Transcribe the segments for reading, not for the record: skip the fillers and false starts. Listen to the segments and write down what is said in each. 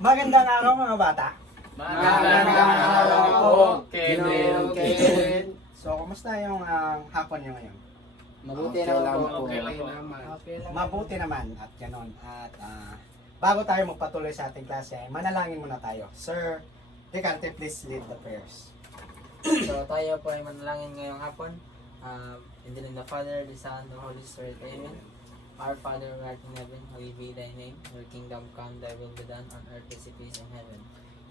Magandang araw mga bata. Magandang araw po, Kevin. So, kumusta yung hapon nyo ngayon? Mabuti Okay naman lang po. po. Okay naman. Mabuti naman at ganon. At bago tayo magpatuloy sa ating klase, manalangin muna tayo. Sir Ricarte, please lead the prayers. So tayo po ay manalangin ngayong hapon. In the name of the Father, the Son, the Holy Spirit. Amen. Our Father who art in heaven, hallowed be thy name. Your kingdom come, thy will be done on earth as it is in heaven.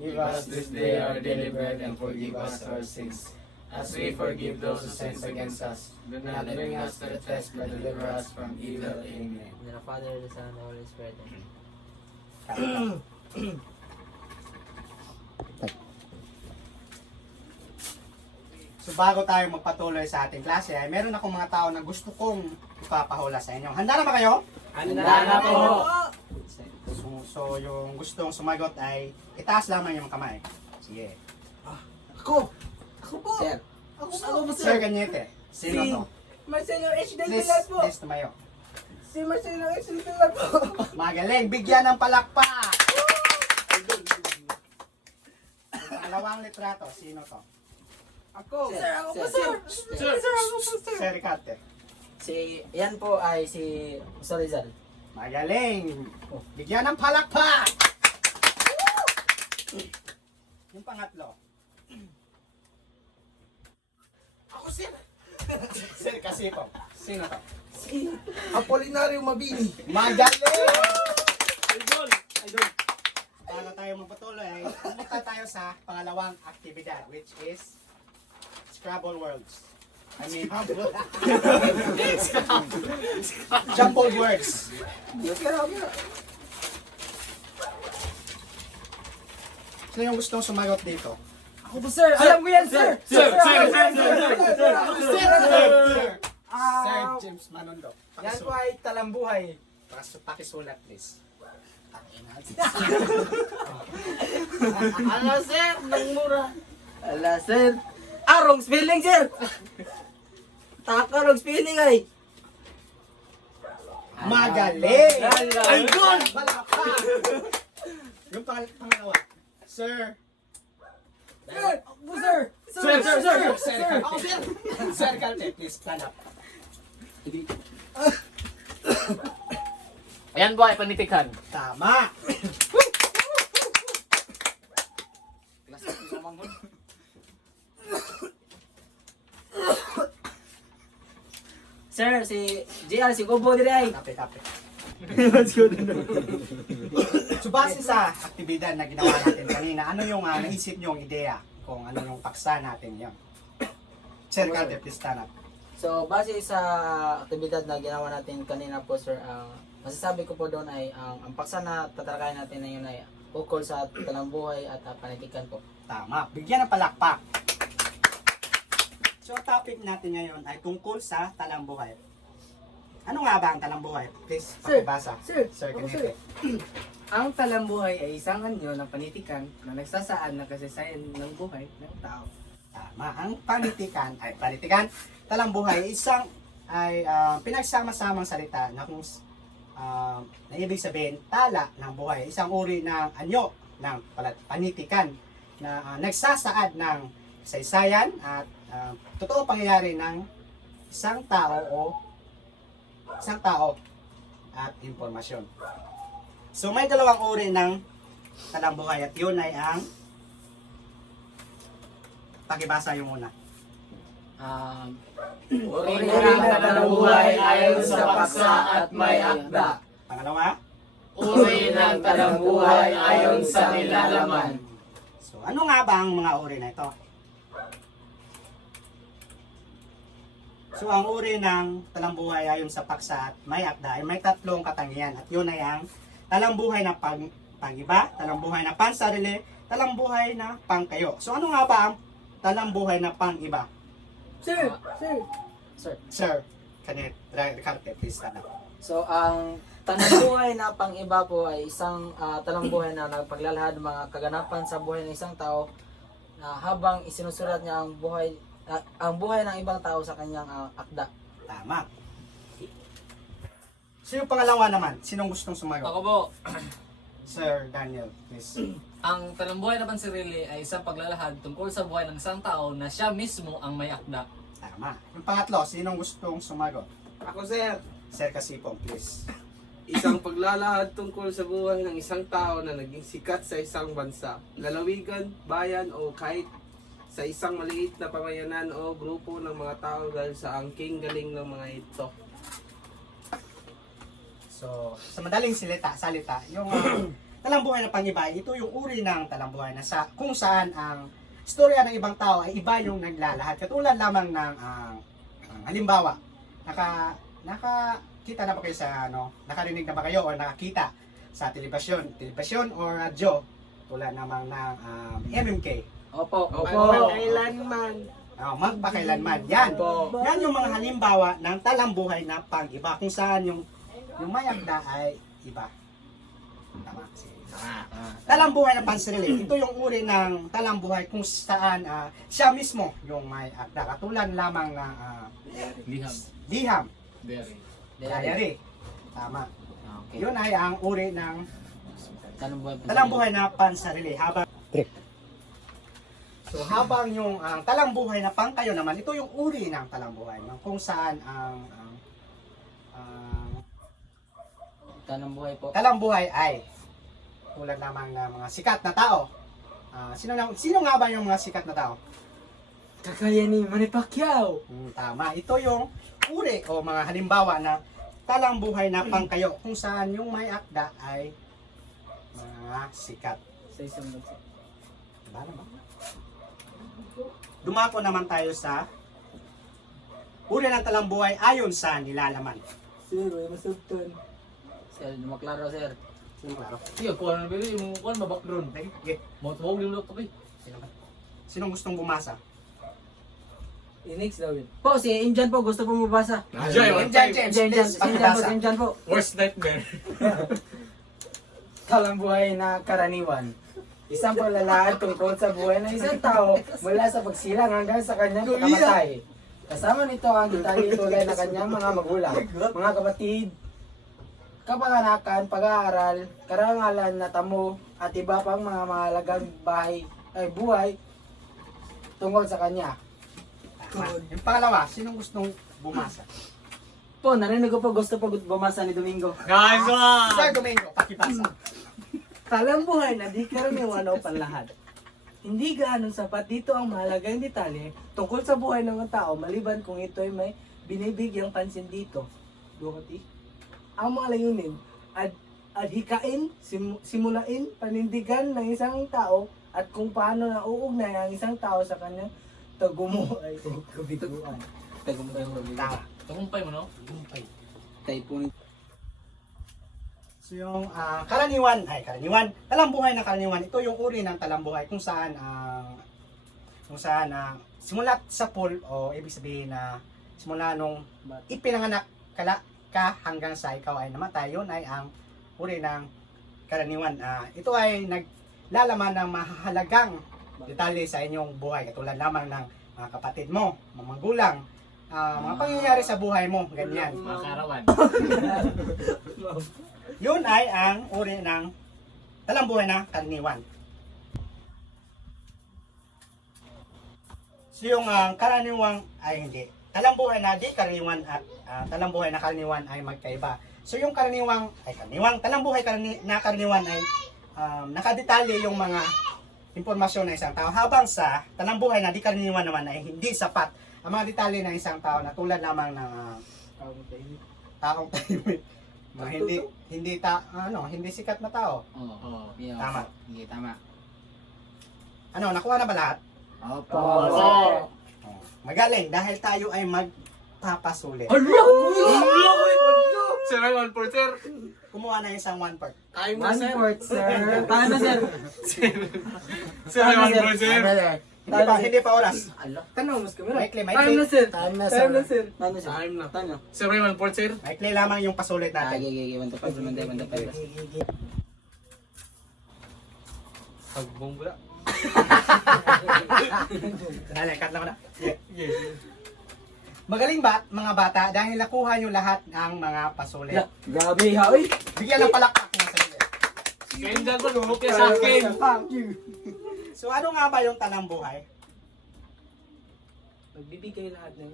Give Give us this day our daily bread and forgive us our sins, as we forgive those who sin against us. Do not bring us to the test, but deliver us from evil. Amen. In the name of the Father, the Son, the Holy Spirit. Amen. So bago tayo magpatuloy sa ating klase, ay meron akong mga tao na gusto kong ipapahula sa inyo. Handa na ba kayo? Handa na po. So yung gustong sumagot ay itaas lamang yung kamay. Sige. Ako! Ako po! Sir, Ako po! Sir Cañete, sino Si- to? Marcelo H. Del Please, Pilar po! please tumayo. Si Marcelo H. Del Pilar po! Magaling, bigyan ng palakpak! Ang pangalawang litrato, sino to? Ako! Sir, Sir, ako po, sir, sir! sir. Sir, ako po, sir! Sir Ricarte. yan po ay si Rizal. Magaling! Bigyan ng palakpak! Yung pangatlo. Ako, sir! Sir Casipo. Sino to? Si Apolinario Mabini! Magaling! Bago tayo magpatuloy, pumunta tayo sa pangalawang aktibidad, which is Scrabble Words. I mean, jumbled words. Sino yung gustong sumagot dito? Ako po, sir! Alam ko yan, sir! Sir, Sir James Manondo. Yan po ay talambuhay. Pakisulat, please. Ano, sir? Nang mura. Ala, sir. Wrong spelling, sir. Taka, wrong spelling ay. Magaling! Ay, good! Palakpak! Yung pangalawa. Sir. Sir! Ako po, sir! Sir, sir, sir! Sir Ako, sir! Sir Calte, please stand up. Ayan po ay panitikan. Tama! Sir, si JR, si Kubo dire ay. Tape. So base sa aktibidad na ginawa natin kanina, ano yung naisip nyo yung ideya kung ano yung paksa natin yun? Sir Calte, please stand up. So, base sa aktibidad na ginawa natin kanina po, sir, ang masasabi ko po doon ay ang paksa na tatalakayin natin na yun ay ukol sa talambuhay at panitikan po. Tama. Bigyan ng palakpak. So, topic natin ngayon ay tungkol sa talambuhay. Ano nga ba ang talambuhay? Please, Sir, pakibasa. sir, Sir ako, Cañete. Ang talambuhay ay isang anyo ng panitikan na nagsasaad ng kasaysayan ng buhay ng tao. Tama. Ang panitikan, talambuhay, pinagsama-samang salita na kung na ibig sabihin, tala ng buhay. Isang uri ng anyo ng panitikan na nagsasaad ng kasaysayan at totoong pangyayari ng isang tao at impormasyon. So may dalawang uri ng talambuhay at yun ay ang pakibasa yung muna. Uri ng talambuhay ayon sa paksa at may akda. Pangalawa, Uri ng talambuhay ayon sa nilalaman. so ano nga ba ang mga uri na ito? So ang uri ng talambuhay ayon sa paksa at may akda ay may tatlong katangian at yun ay ang talambuhay na pang-iba, talambuhay na pansarili, talambuhay na pangkayo. So ano nga ba ang talambuhay na pang-iba? Sir! Sir! Sir, Ricarte, please stand up. So, ang talambuhay na pang-iba po ay isang talambuhay na nagpaglalahad ng mga kaganapan sa buhay ng isang tao na habang isinusulat niya ang buhay ng ibang tao sa kanyang akda. Tama. So yung pangalawa naman, sinong gustong sumagot? Ako po, Sir Daniel, please. ang talambuhay na pansarili ay isang paglalahad tungkol sa buhay ng isang tao na siya mismo ang may akda. Tama. Yung pangatlo, sinong gustong sumagot? Ako, sir. Sir Kasipong, please. Isang paglalahad tungkol sa buhay ng isang tao na naging sikat sa isang bansa, lalawigan, bayan o kahit sa isang maliit na pamayanan o grupo ng mga tao dahil sa angking galing ng mga ito. So, sa madaling salita, yung talambuhay na pangiba, ito yung uri ng talambuhay na kung saan ang istorya ng ibang tao ay iba yung naglalahad. Katulad lamang ng halimbawa, nakakita na ba kayo sa nakarinig na ba kayo o nakakita sa telebisyon o radyo tulad namang ng MMK. Opo. Magpakailanman. Magpakailanman. Yan. Yan yung mga halimbawa ng talambuhay na pangiba kung saan yung may akda ay iba. Tama. Talambuhay na pansarili. Ito yung uri ng talambuhay kung saan siya mismo yung may akda. Katulad lamang ng liham, diary. Tama. Okay. Yun ay ang uri ng Talambuhay po. talambuhay na pansarili. Habang yung talambuhay na pangkayo naman, ito yung uri ng talambuhay no? Kung saan ang talambuhay ay tulad lamang ng mga sikat na tao. Sino nga ba yung mga sikat na tao? Kakaya ni Manny Pacquiao. Tama. Ito yung uri o mga halimbawa na talambuhay na pangkayo kung saan yung may akda ay mga sikat. Sa isang bansa. Diba naman? Dumako naman tayo sa uri ng talambuhay ayon sa nilalaman. Sir, ay masugton. Sir, maklaro, sir. Sino klaro? Sige, kuha na bili, yung kuha na background. Sige. Matuwag din lang ito, eh. Sino ba? Sinong gustong bumasa? Inix daw yun. Po, si Injan po, gusto po mabasa. James, please, pakibasa. Injan po. Worst nightmare. Talambuhay na karaniwan. Isang paglalahad tungkol sa buhay ng isang tao mula sa pagsilang hanggang sa kanyang pagkamatay. Kasama nito ang detalye tulad ng kanyang mga magulang, mga kapatid, kapanganakan, pag-aaral, karangalan na tamo, at iba pang mga mahalagang buhay tungkol sa kanya. Tama. Yung pangalawa, sinong gustong bumasa? Po, narinig ko po, gusto po bumasa ni Domingo. Guys, Sir Domingo, pakibasa. Talambuhay na di karaniwan o panlahad. Hindi gaano sapat dito ang mahalagang detalye tungkol sa buhay ng mga tao maliban kung ito ay may binibigyang pansin dito. Dukati. Ang mga layunin, adhikain, simulain, panindigan ng isang tao at kung paano nauugnay ang isang tao sa kanyang tagumpay o kabiguan. Tama. tagumpay mo, no? Typhoon. So yung talambuhay na karaniwan, ito yung uri ng talambuhay kung saan simulat sa pool o ibig sabihin na simula nung ipinanganak ka hanggang sa ikaw ay namatay, yun ay ang uri ng karaniwan. Ito ay naglalaman ng mahalagang detalye sa inyong buhay, katulad lamang ng mga kapatid mo, mga magulang, mga pangyayari sa buhay mo, ganyan. Mga karawan. Yun ay ang uri ng talambuhay na karaniwan. So yung karaniwang ay hindi. Talambuhay na di karaniwan at talambuhay na karaniwan ay magkaiba. So yung talambuhay na karaniwan ay nakadetalye yung mga impormasyon ng isang tao. Habang sa talambuhay na di karaniwan naman ay hindi sapat ang mga detalye ng isang tao na tulad lamang ng taong tahimik. Hindi sikat na tao. Oo. Tama. Sige, tama. Nakuha na ba lahat? Opo. Oh, magaling dahil tayo ay magpapasulit. Sir, ay 1 for sir. Kumuha na isang 1 part. Time na sir. 1 fourth, sir. Paano, sir? Sir, ay 1 for sir. Hindi pa oras. Tanong mas kamera. Maikli. Time na, sir. Time na, Time na, sir. Paano, sir? Time na. Paano? Sir, may 1 sir. Maikli lamang yung pasulit natin. Gigi, 1 to 5, 1 to 5. Pagbong bula. Dali, cut lang ko na. Magaling ba mga bata dahil nakuha nyo lahat ng mga pasulit. Grabe ha, uy! Bigyan ng palakpak ng sarili. Ganda ko, lumukya sa akin. So ano nga ba yung talambuhay? Magbibigay lahat ng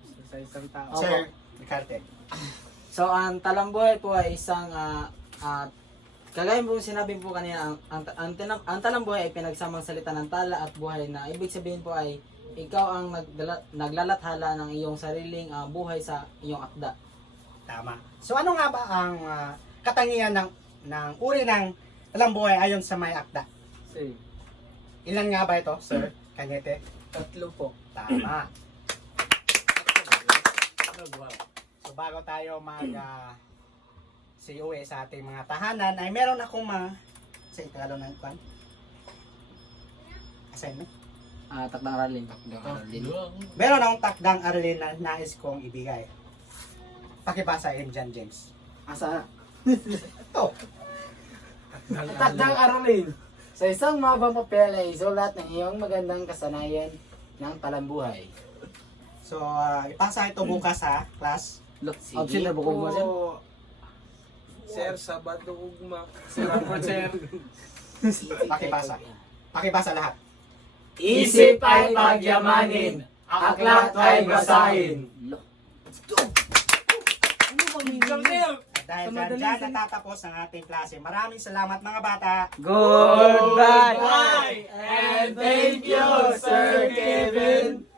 gusto sa isang tao. Sir Ricarte. So, ang talambuhay po ay isang, kagaya po sinabi po kanina, ang talambuhay ay pinagsamang salita ng tala at buhay na ibig sabihin po ay ikaw ang naglalathala ng iyong sariling buhay sa iyong akda. Tama. So ano nga ba ang katangian ng uri ng talambuhay ayon sa may akda? Sir, Ilan nga ba ito, Sir Cañete? 3 po. Tama. So bago tayo COE sa ating mga tahanan ay meron akong sa Italo ng kwan. Assignment. Takdang aralin. Meron akong takdang aralin na nais kong ibigay. Pakibasa John James. Asa? Ito. Takdang aralin. Sa isang mabang papel ay isulat ng iyong magandang kasanayan ng talambuhay. So ipasa ito bukas sa class. Option na bukog mo siya. Sir, Sabado ugma. Salamat, sir. Pakibasa. Pakibasa lahat. Isip ay pagyamanin, aklat ay basahin. Dahil dyan natatapos ang ating klase. Maraming salamat mga bata. Goodbye! Bye! And thank you, Sir Kevin.